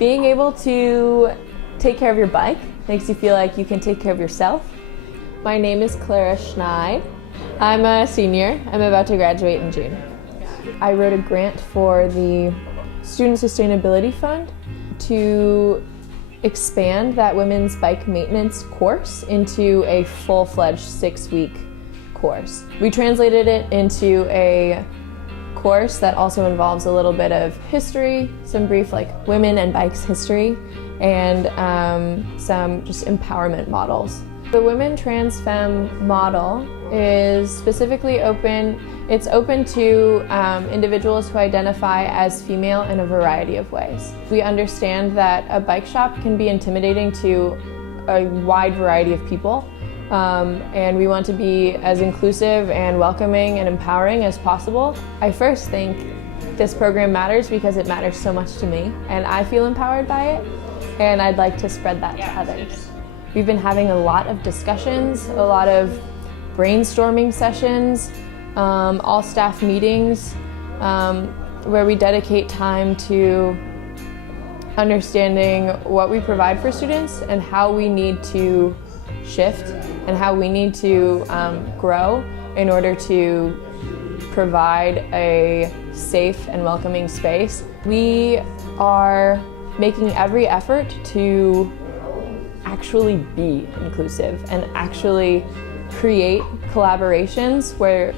Being able to take care of your bike makes you feel like you can take care of yourself. My name is Clara Schneid. I'm a senior. I'm about to graduate in June. I wrote a grant for the Student Sustainability Fund to expand that women's bike maintenance course into a full-fledged 6-week course. We translated it into a course that also involves a little bit of history, some brief women and bikes history, and some just empowerment models. The Women Trans Femme model is specifically open. It's open to individuals who identify as female in a variety of ways. We understand that a bike shop can be intimidating to a wide variety of people, and we want to be as inclusive and welcoming and empowering as possible. I first think this program matters because it matters so much to me, and I feel empowered by it, and I'd like to spread that to others. We've been having a lot of discussions, a lot of brainstorming sessions, all staff meetings, where we dedicate time to understanding what we provide for students and how we need to shift and how we need to grow in order to provide a safe and welcoming space. We are making every effort to actually be inclusive and actually create collaborations where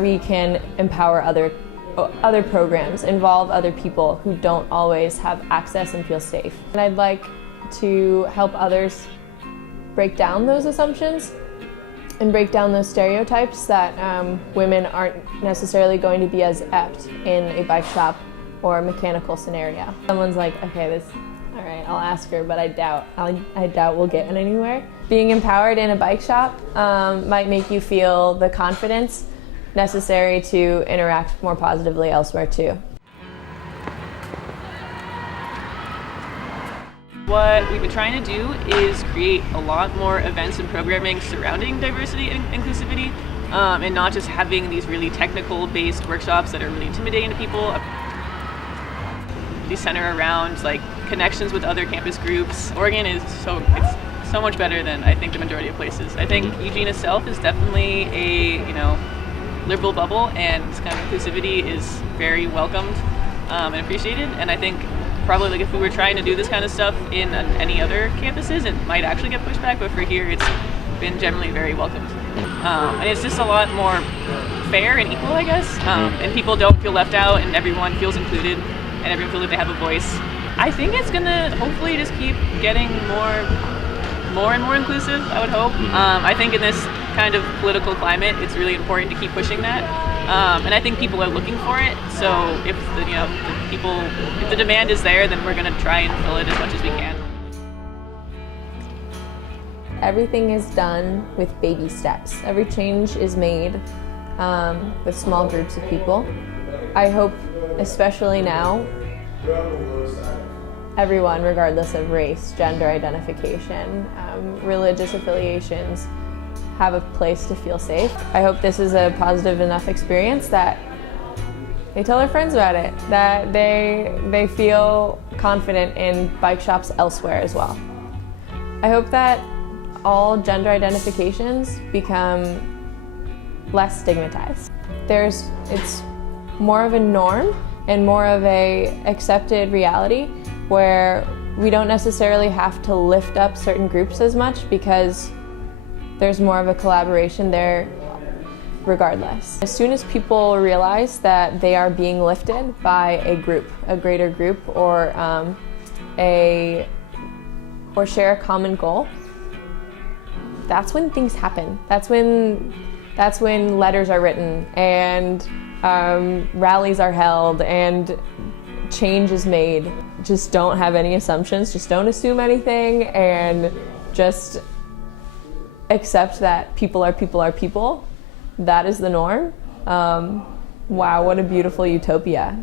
we can empower other programs, involve other people who don't always have access and feel safe. And I'd like to help others break down those assumptions and break down those stereotypes that women aren't necessarily going to be as apt in a bike shop or mechanical scenario. Someone's like, okay, all right, I'll ask her, but I doubt we'll get anywhere. Being empowered in a bike shop might make you feel the confidence necessary to interact more positively elsewhere too. What we've been trying to do is create a lot more events and programming surrounding diversity and inclusivity, and not just having these really technical based workshops that are really intimidating to people. They center around connections with other campus groups. Oregon is so much better than I think the majority of places. I think Eugene itself is definitely a liberal bubble, and kind of inclusivity is very welcomed and appreciated. And I think probably if we were trying to do this kind of stuff in any other campuses, it might actually get pushed back. But for here, it's been generally very welcomed, and it's just a lot more fair and equal, I guess. And people don't feel left out, and everyone feels included, and everyone feels like they have a voice. I think it's gonna hopefully just keep getting more and more inclusive, I would hope. I think in this kind of political climate, it's really important to keep pushing that. And I think people are looking for it. So if the demand is there, then we're gonna try and fill it as much as we can. Everything is done with baby steps. Every change is made with small groups of people. I hope, especially now, everyone, regardless of race, gender identification, religious affiliations, have a place to feel safe. I hope this is a positive enough experience that they tell their friends about it, that they feel confident in bike shops elsewhere as well. I hope that all gender identifications become less stigmatized. It's more of a norm and more of a accepted reality where we don't necessarily have to lift up certain groups as much because there's more of a collaboration there regardless. As soon as people realize that they are being lifted by a group, a greater group, or share a common goal, that's when things happen. That's when letters are written and rallies are held and change is made. Just don't have any assumptions, just don't assume anything, and just accept that people are people. That is the norm. Wow, what a beautiful utopia.